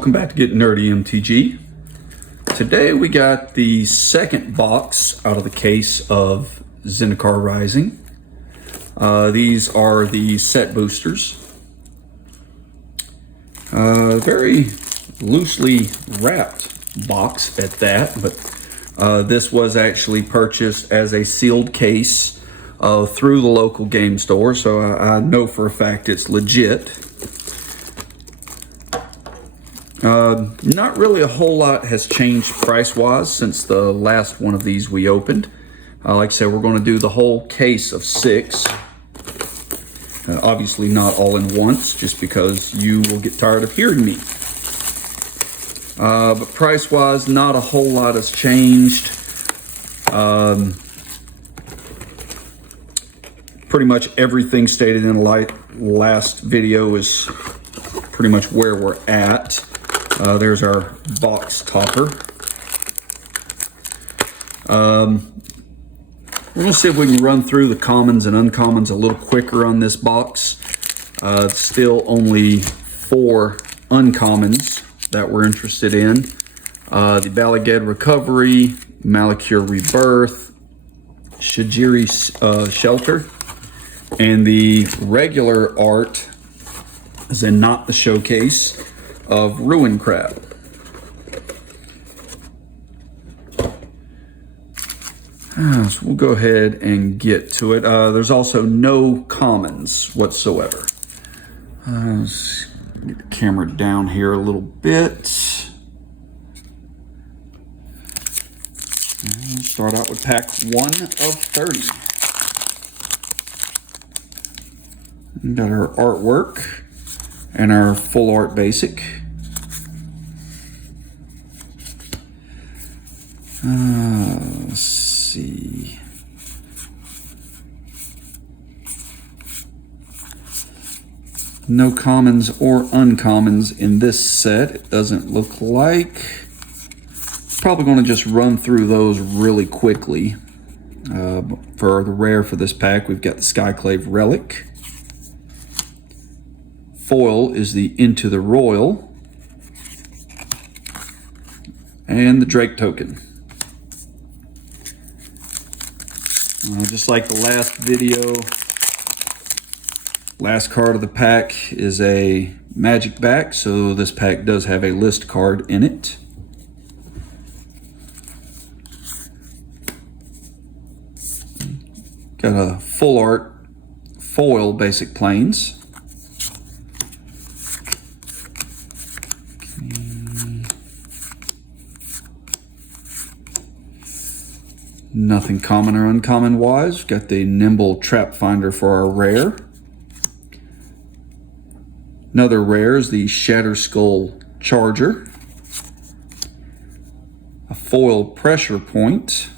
welcome back to Gettin Nerdy MTG. Today we got the second box out of the case of Zendikar Rising. These are the set boosters. Very loosely wrapped box at that, but this was actually purchased as a sealed case through the local game store, so I know for a fact it's legit. Not really a whole lot has changed price-wise since the last one of these we opened. Like I said, we're going to do the whole case of 6. Obviously not all in once, just because you will get tired of hearing me. But price-wise, not a whole lot has changed. Pretty much everything stated in the last video is pretty much where we're at. There's our box topper. We're going to see if we can run through the commons and uncommons a little quicker on this box. It's still only 4 uncommons that we're interested in. The Balaged Recovery, Malakir Rebirth, Shajiri Shelter, and the regular art, as in not the showcase, of Ruin Crab. So we'll go ahead and get to it. There's also no commons whatsoever. Let's get the camera down here a little bit. And start out with pack 1 of 30. We got our artwork and our full art basic. Let's see. No commons or uncommons in this set, it doesn't look like. Probably going to just run through those really quickly. For the rare for this pack, we've got the Skyclave Relic. Foil is the Into the Royal. And the Drake token. Just like the last video, last card of the pack is a magic back, so this pack does have a list card in it. Got a full art foil basic plains. Nothing common or uncommon wise. Got the Nimble Trap Finder for our rare. Another rare is the Shatter Skull Charger. A foil Pressure Point.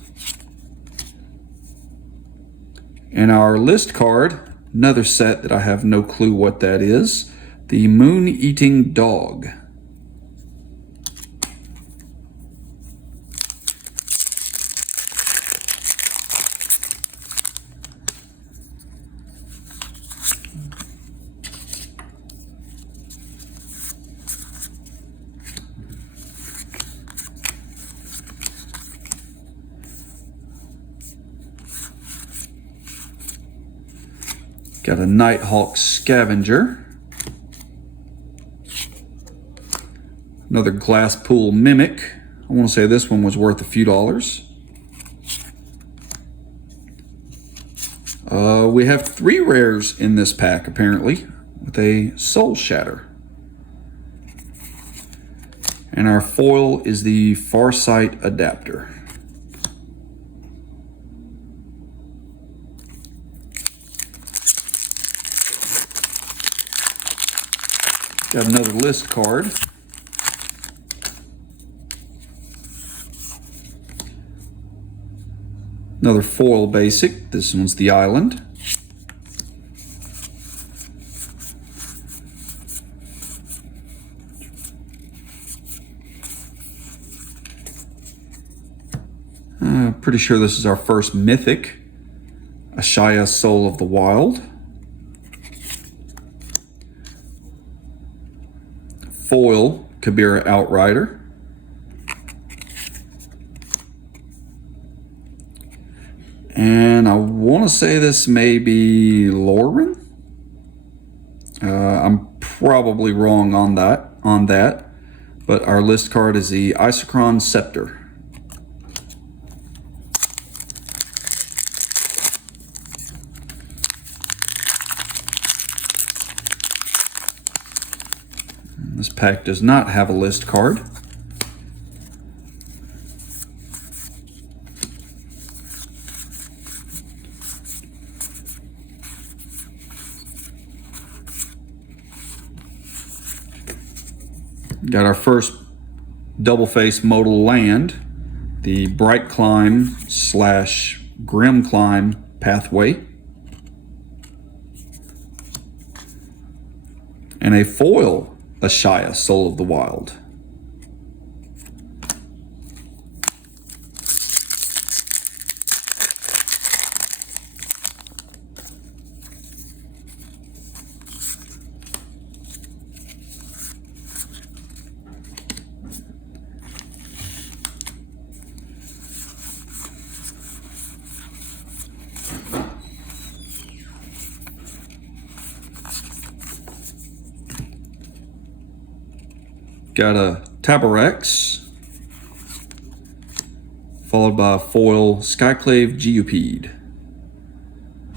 And our list card, another set that I have no clue what that is, the Moon Eating Dog. Got a Nighthawk Scavenger. Another Glasspool Mimic. I want to say this one was worth a few dollars. We have 3 rares in this pack, apparently, with a Soul Shatter. And our foil is the Farsight Adapter. Got another list card. Another foil basic. This one's the Island. Pretty sure this is our first mythic. Ashaya Soul of the Wild. foil Kabira Outrider. And I want to say this may be Lauren. I'm probably wrong on that, but our list card is the Isochron Scepter. This pack does not have a list card. Got our first double face modal land, the Bright Climb / Grim Climb pathway. And a foil Ashaya, Soul of the Wild. Got a Tabarex, followed by a foil Skyclave Geopede.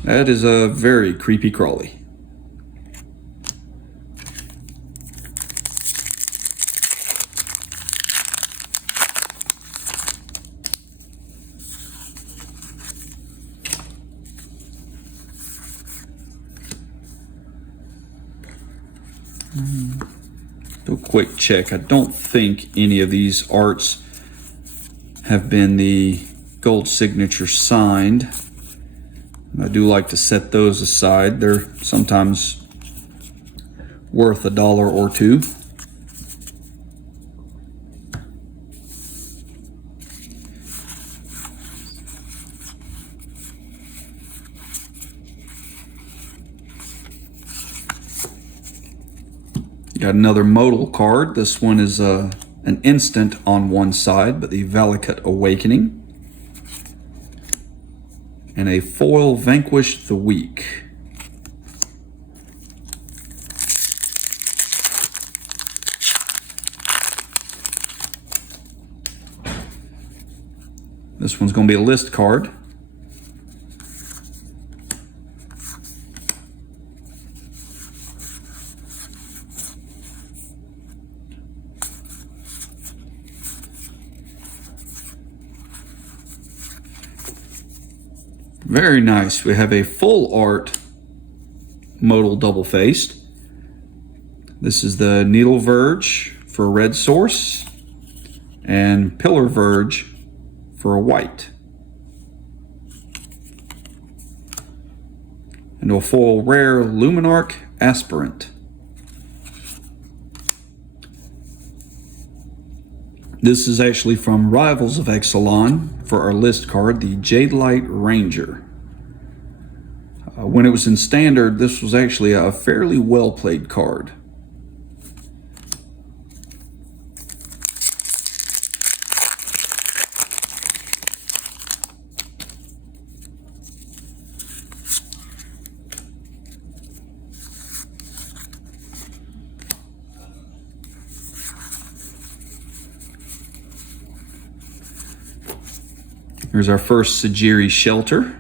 That is a very creepy crawly. Do a quick check. I don't think any of these arts have been the gold signature signed. I do like to set those aside. They're sometimes worth $1 or $2. Got another modal card. This one is an instant on one side, but the Valakut Awakening. And a foil Vanquish the Weak. This one's going to be a list card. Very nice. We have a full art modal double-faced. This is the Needle Verge for a red source and Pillar Verge for a white. And a foil rare Luminarch Aspirant. This is actually from Rivals of Exelon for our list card, the Jadelight Ranger. When it was in Standard, this was actually a fairly well-played card. Here's our first Sajiri Shelter.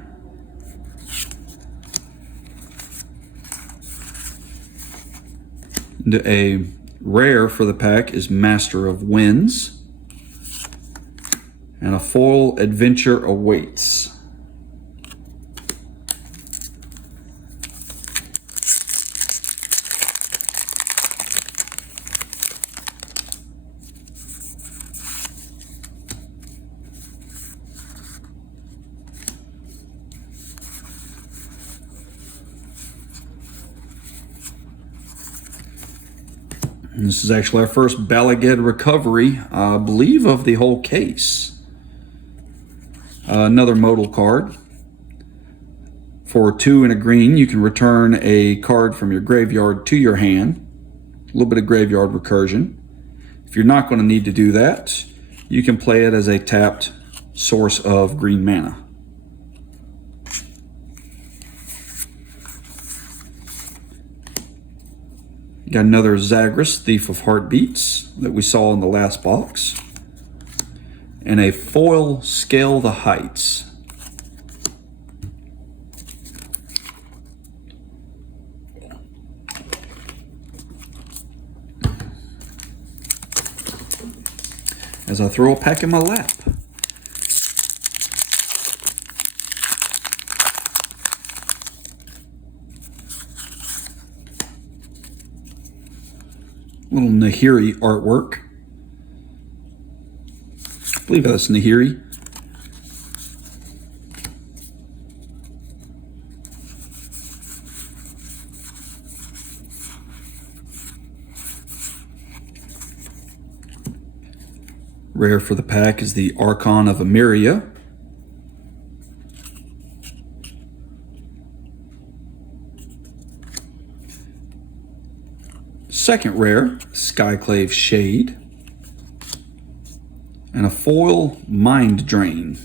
And a rare for the pack is Master of Winds. And a foil Adventure Awaits. And this is actually our first Balaged recovery, I believe, of the whole case. Another modal card. For 2 and a green, you can return a card from your graveyard to your hand. A little bit of graveyard recursion. If you're not going to need to do that, you can play it as a tapped source of green mana. Got another Zagras, Thief of Heartbeats, that we saw in the last box. And a foil Scale the Heights. As I throw a pack in my lap. Little Nahiri artwork. I believe that's Nahiri. Rare for the pack is the Archon of Emeria. Second rare, Skyclave Shade. And a foil Mind Drain.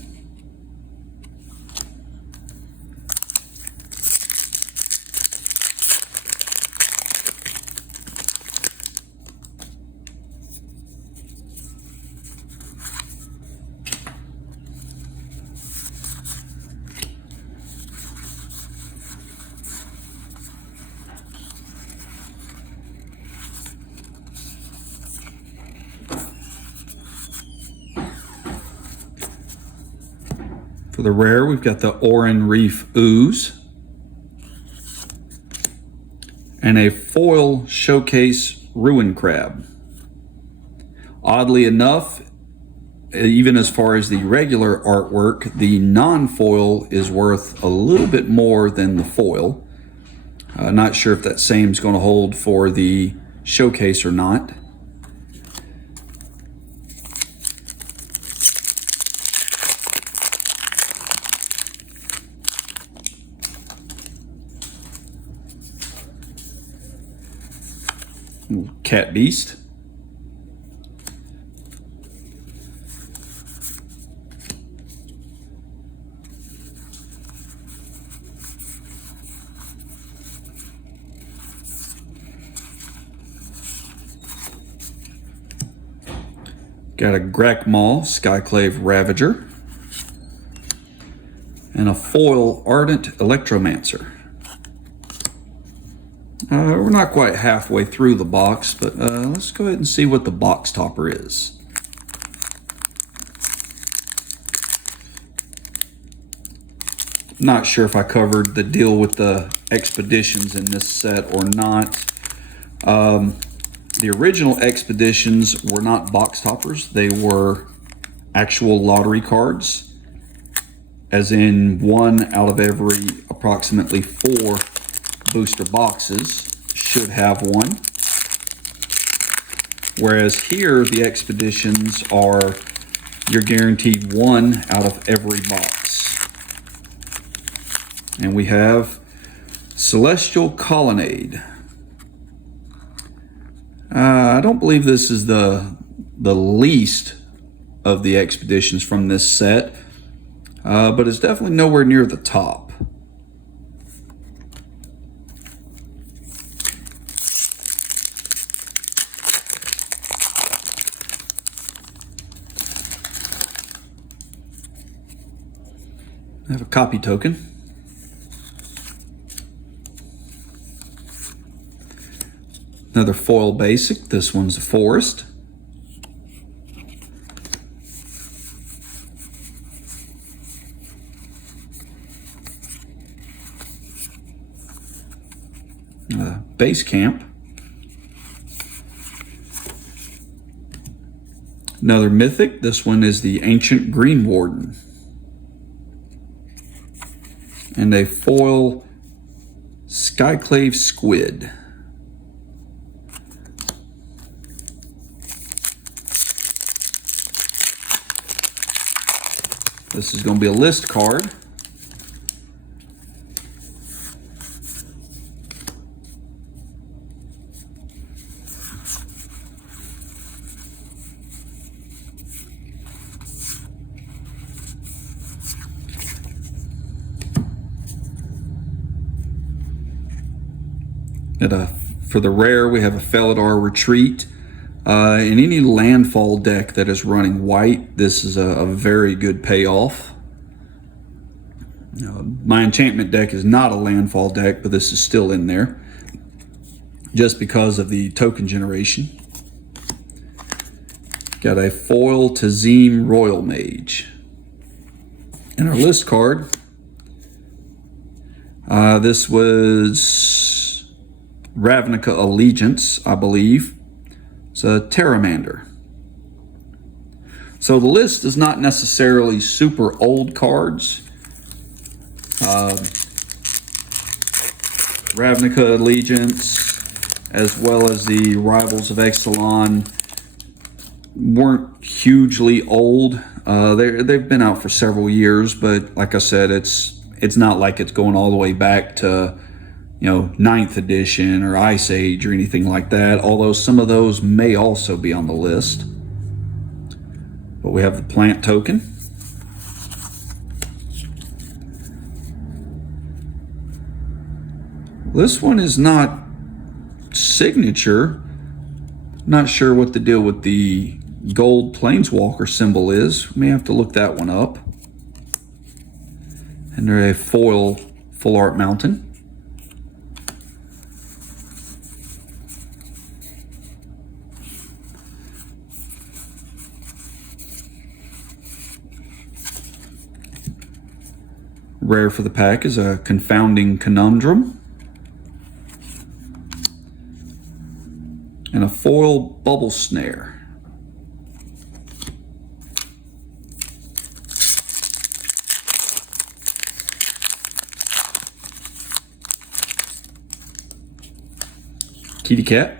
For the rare, we've got the Oran Reef Ooze. And a foil Showcase Ruin Crab. Oddly enough, even as far as the regular artwork, the non-foil is worth a little bit more than the foil. Not sure if that same is going to hold for the Showcase or not. Cat Beast. Got a Grakmaw Skyclave Ravager. And a foil Ardent Electromancer. We're not quite halfway through the box, but let's go ahead and see what the box topper is. Not sure if I covered the deal with the expeditions in this set or not. The original expeditions were not box toppers. They were actual lottery cards, as in 1 out of every approximately 4 booster boxes should have one. Whereas here, the expeditions are, you're guaranteed 1 out of every box. And we have Celestial Colonnade. I don't believe this is the least of the expeditions from this set, but it's definitely nowhere near the top. I have a copy token. Another foil basic. This one's a forest. Base camp. Another mythic. This one is the Ancient Green Warden. And a foil Skyclave Squid. This is going to be a list card. For the rare, we have a Felidar Retreat. In any landfall deck that is running white, this is a very good payoff. My enchantment deck is not a landfall deck, but this is still in there just because of the token generation. Got a foil Tazim Royal Mage. And our list card, this was Ravnica Allegiance, I believe. It's a Terramander. So the list is not necessarily super old cards. Ravnica Allegiance, as well as the Rivals of Exelon, weren't hugely old. They've been out for several years, but like I said, it's not like it's going all the way back to 9th edition or Ice Age or anything like that, although some of those may also be on the list. But we have the plant token. This one is not signature. Not sure what the deal with the gold planeswalker symbol is. We may have to look that one up. And they're a foil full art mountain. Rare for the pack is a Confounding Conundrum. And a foil Bubble Snare. Kitty Cat.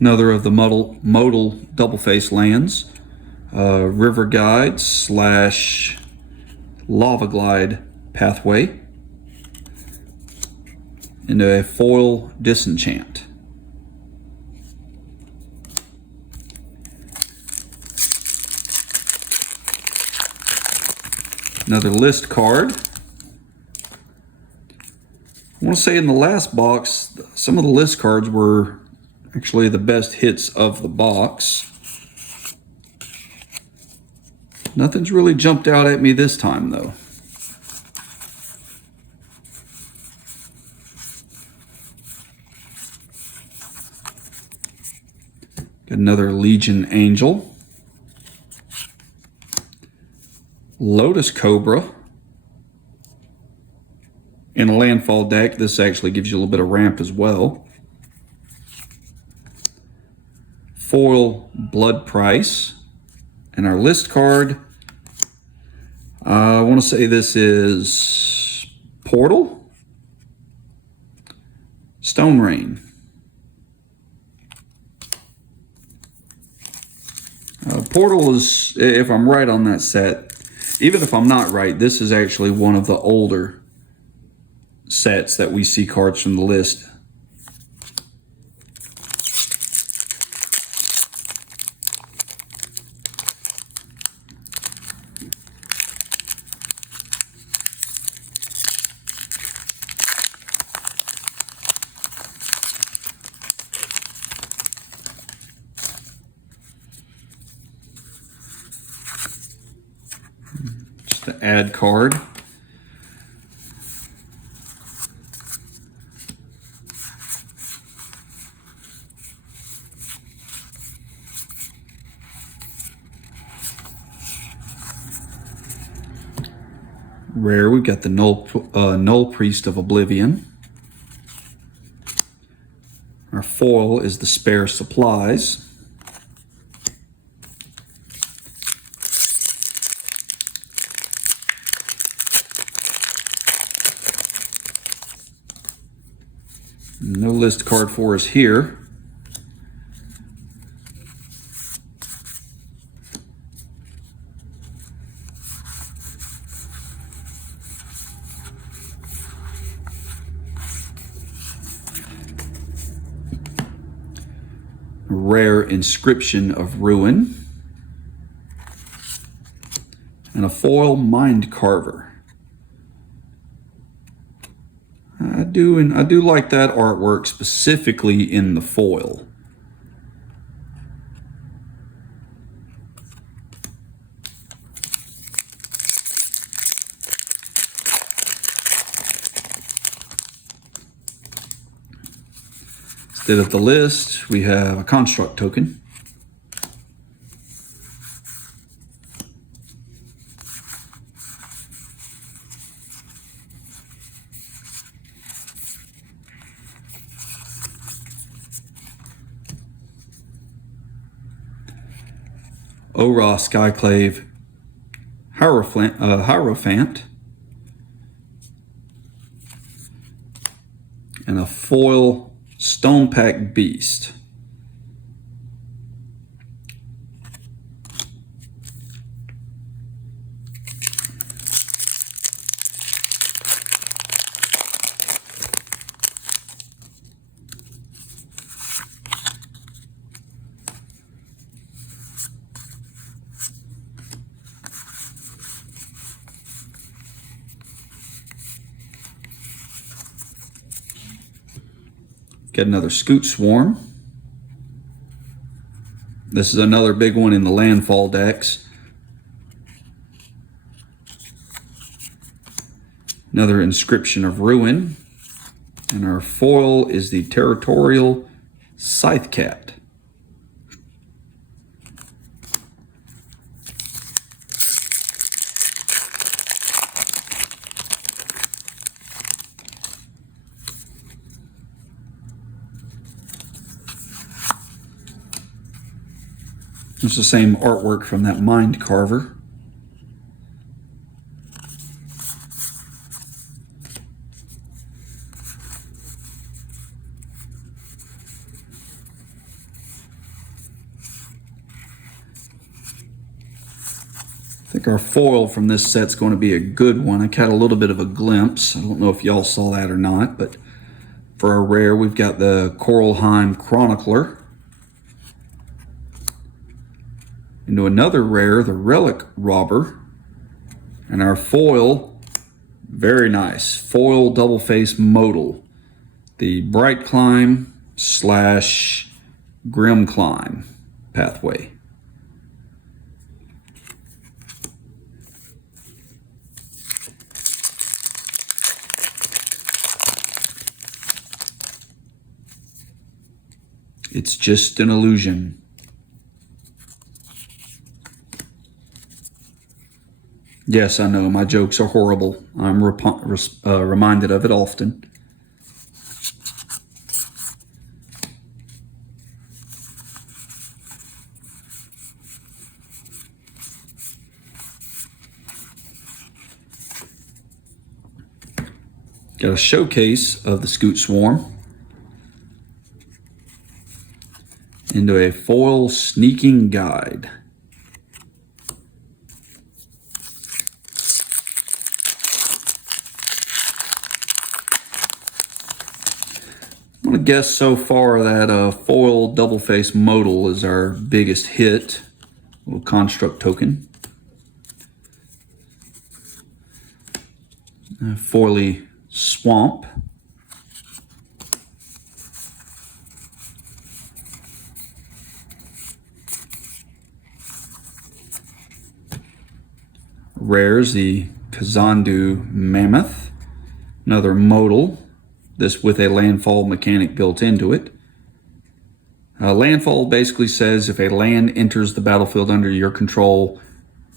Another of the modal double-face lands, River Guide / Lava Glide Pathway, and a foil Disenchant. Another list card. I want to say in the last box, some of the list cards were actually the best hits of the box. Nothing's really jumped out at me this time, though. Got another Legion Angel. Lotus Cobra. In a landfall deck, this actually gives you a little bit of ramp as well. Foil Blood Price. And our list card, I want to say this is Portal, Stone Rain. Portal is, if I'm right on that set, even if I'm not right, this is actually one of the older sets that we see cards from the list. Just the add card. Rare, we've got the Null Priest of Oblivion. Our foil is the Spare Supplies. No list card for us here. rare Inscription of Ruin, and a foil Mind Carver. I do like that artwork, specifically in the foil. Instead of the list, we have a construct token. Ora Skyclave Hierophant, and a foil Stone Pack Beast. Get another Scoot Swarm. This is another big one in the landfall decks. Another Inscription of Ruin. And our foil is the Territorial Scythe Cat. It's the same artwork from that Mind Carver. I think our foil from this set's going to be a good one. I caught a little bit of a glimpse. I don't know if y'all saw that or not, but for our rare, we've got the Coralheim Chronicler. Into another rare, the Relic Robber. And our foil, very nice, foil double face modal. The Bright Climb / Grim Climb pathway. It's just an illusion. Yes, I know, my jokes are horrible. I'm reminded of it often. Got a showcase of the Scoot Swarm. Into a foil Sneaking Guide. I'm going to guess so far that foil double face modal is our biggest hit. Little construct token. Foily Swamp. Rares, the Kazandu Mammoth, another modal, this with a landfall mechanic built into it. Landfall basically says if a land enters the battlefield under your control,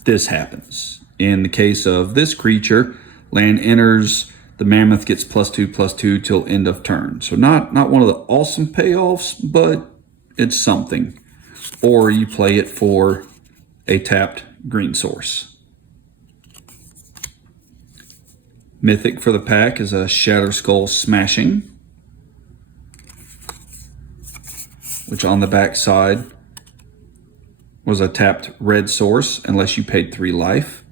this happens. In the case of this creature, land enters, the mammoth gets +2/+2 till end of turn. So not one of the awesome payoffs, but it's something. Or you play it for a tapped green source. Mythic for the pack is a Shatter Skull Smashing, which on the back side was a tapped red source unless you paid 3 life.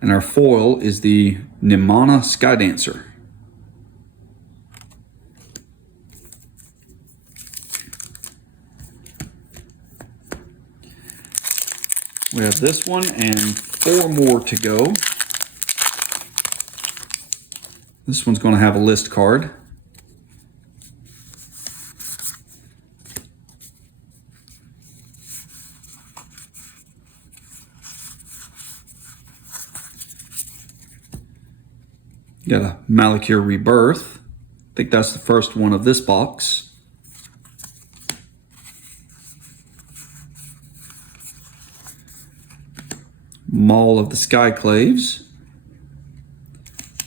And our foil is the Nimana Skydancer. We have this one and 4 more to go. This one's going to have a list card. Got a Malakir Rebirth. I think that's the first one of this box. Maul of the Skyclaves.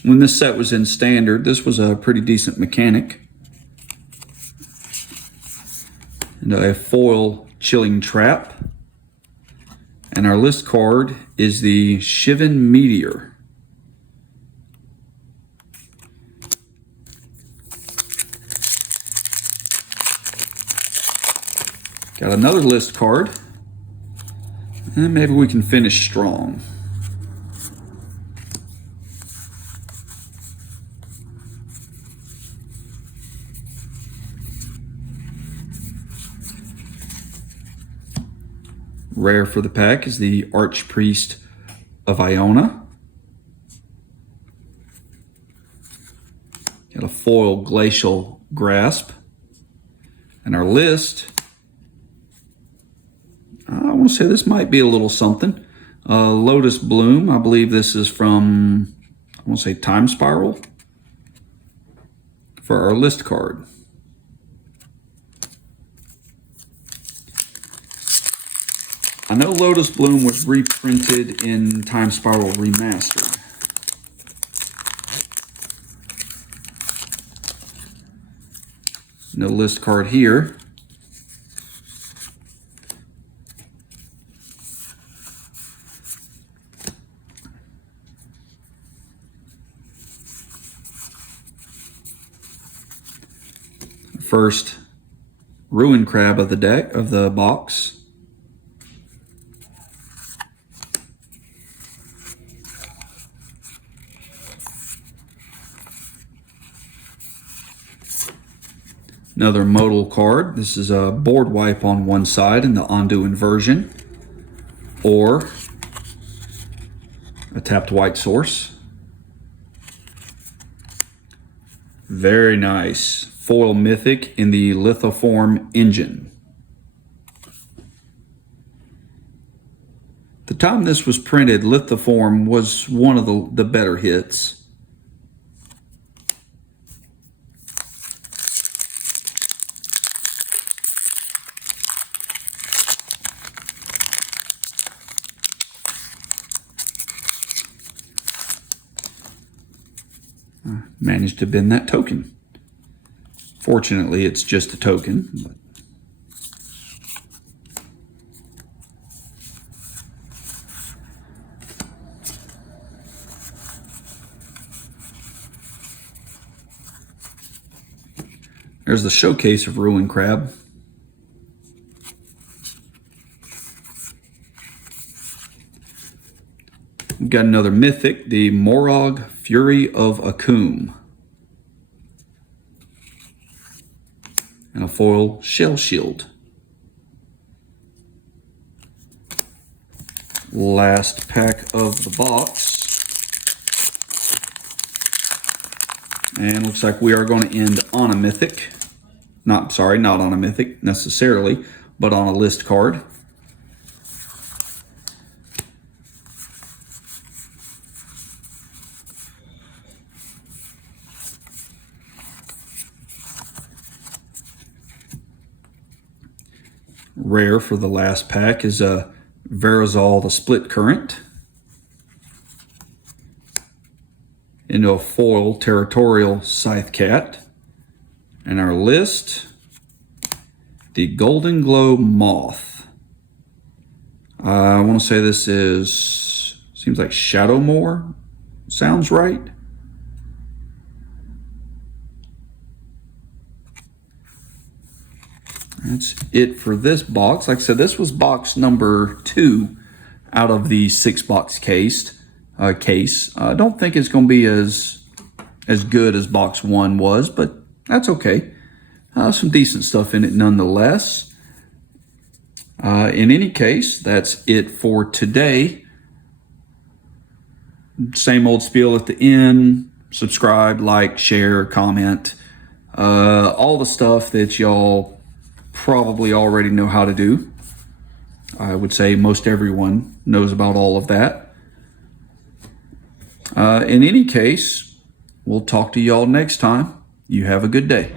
When this set was in standard, this was a pretty decent mechanic. And a foil Chilling Trap. And our list card is the Shivan Meteor. Got another list card. And maybe we can finish strong. Rare for the pack is the Archpriest of Iona. Got a foil Glacial Grasp. And our list, I want to say this might be a little something. Lotus Bloom, I believe this is from, I want to say Time Spiral for our list card. I know Lotus Bloom was reprinted in Time Spiral Remastered. No list card here. First Ruin Crab of the deck, of the box. Another modal card. This is a board wipe on one side in the Ondu inversion, or a tapped white source. Very nice. Foil Mythic in the Lithoform engine. The time this was printed, Lithoform was one of the better hits. Managed to bend that token. Fortunately, it's just a token. But there's the showcase of Ruin Crab. We've got another mythic, the Morog Fury of Akum. And a foil Shell Shield. Last pack of the box. And looks like we are going to end on a mythic. Not on a mythic necessarily, but on a list card. Rare for the last pack is a Verazal the Split Current. Into a foil Territorial Scythe Cat. And our list, the Golden Glow Moth. I want to say this seems like Shadowmoor. Sounds right. That's it for this box. Like I said, this was box number 2 out of the 6-box case. I don't think it's going to be as good as box 1 was, but that's okay. Some decent stuff in it nonetheless. In any case, that's it for today. Same old spiel at the end. Subscribe, like, share, comment. All the stuff that y'all probably already know how to do. I would say most everyone knows about all of that. In any case, we'll talk to y'all next time. You have a good day.